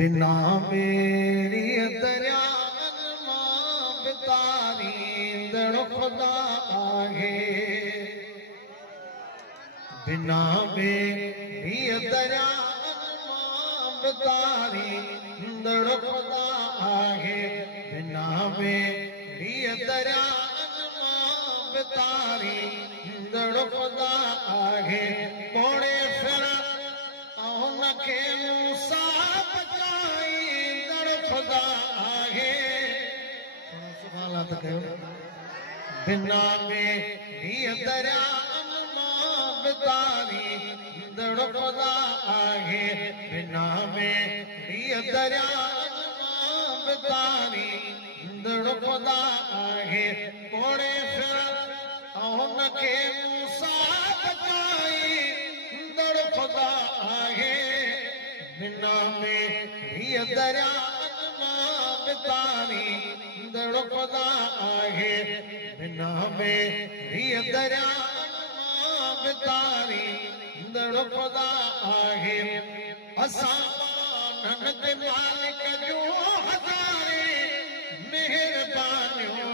बिना मेरी दरियावन मां बितारींदड़ खुदा आहे बिना मेरी दरियावन मां बितारींदड़ खुदा आहे बिना मेरी दरियावन मां बितारींदड़ खुदा आहे मोड़े फिर उनखे मूसा बचाईंदड़ खुदा आहे बिना मेरी दरियावन मां बितारींदड़ खुदा आहे बिना मेरी दरियावन मां बितारींदड़ खुदा आहे कोड़े फिर उनखे मूसा बचाईंदड़ खुदा आहे बिना मेरी दरियावन मां बितारींदड़ खुदा आहे बिना मेरी दरियावन मां बितारींदड़ खुदा आहे असां मानन ते मालिक जूं हज़ारे मेहरबानियूं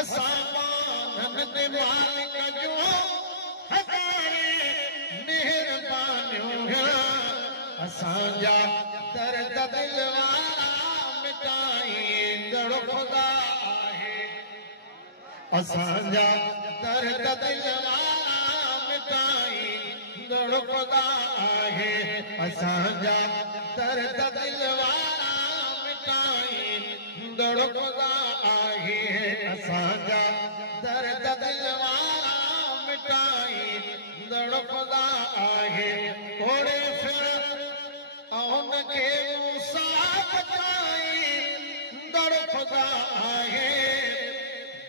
असां मानन ते मालिक जूं हज़ारे मेहरबानियूं असांजा दर्द दिल वारा मिटाईंदड़ खुदा आहे असांजा दर्द दिल वारा मिटाईंदड़ खुदा आहे असांजा दर्द दिल वारा मिटाईंदड़ खुदा आहे असांजा दर्द दिल वारा मिटाईंदड़ खुदा आहे कोड़े फिर उनखे मूसा बचाईंदड़ खुदा आहे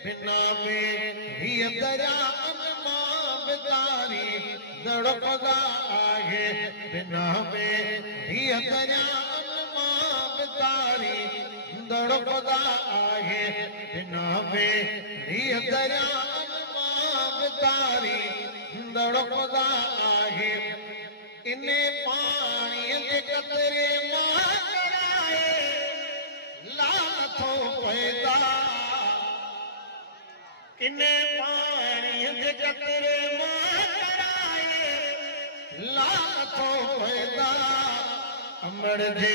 बिना मेरी दरियावन मां बितारींदड़ खुदा आहे बिना मेरी दरियावन मां बितारींदड़ खुदा आहे बिना मेरी दरियावन मां बितारींदड़ खुदा आहे इने पाणीअ जे कतरे मां कराए लाथो पैदा इने पाणीअ जे कतरे मां कराए लाथो पैदा अमड़ जे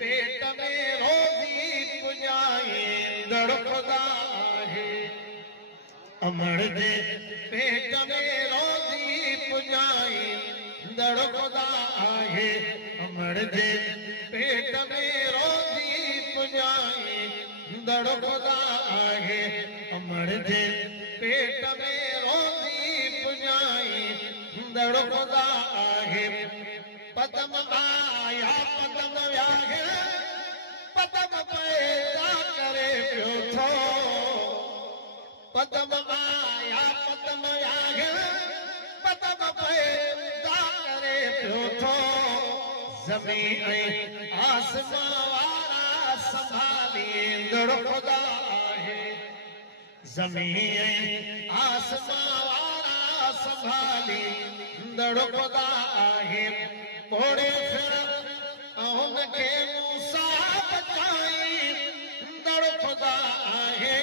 पेट में रोज़ी पुॼाईंदड़ खुदा आहे अमड़ जे पेट में रोज़ी पुॼाईंदड़ खुदा आहे अमड़ जे पेट में रोज़ी पुॼाईंदड़ खुदा आहे अमड़ जे पेट में रोज़ी पुॼाईंदड़ खुदा आहे पदम आया पदम वियाहे पदम पैदा करे पियो थो पदम आया पदम वियाहे पदम पैदा करे पियो थो ज़मीन ऐं आसमां वारा संभालींदड़ खुदा आहे ज़मीन ऐं आसमां वारा संभालींदड़ खुदा आहे कोड़े फिर उनखे मूसा बचाईंदड़ खुदा आहे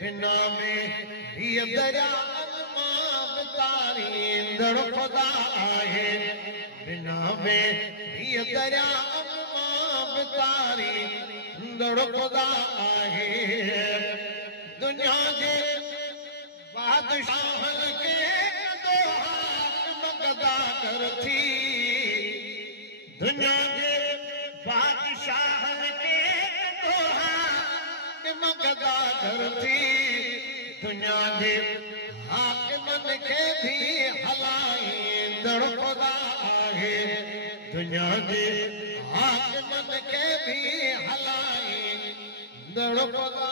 बिना मेरी दरियावन मां बितारींदड़ खुदा आहे बिना मेरी दरियावन मां बितारींदड़ खुदा आहे दुनिया जे बादशाहन खे मगदा कर थी दुनिया जे बादशाहन खे मगदा कर थी दुनिया जे हाकिमन खे भी हलाईंदड़ खुदा आहे दुनिया जे हाकिमन खे भी हलाईंदड़ खुदा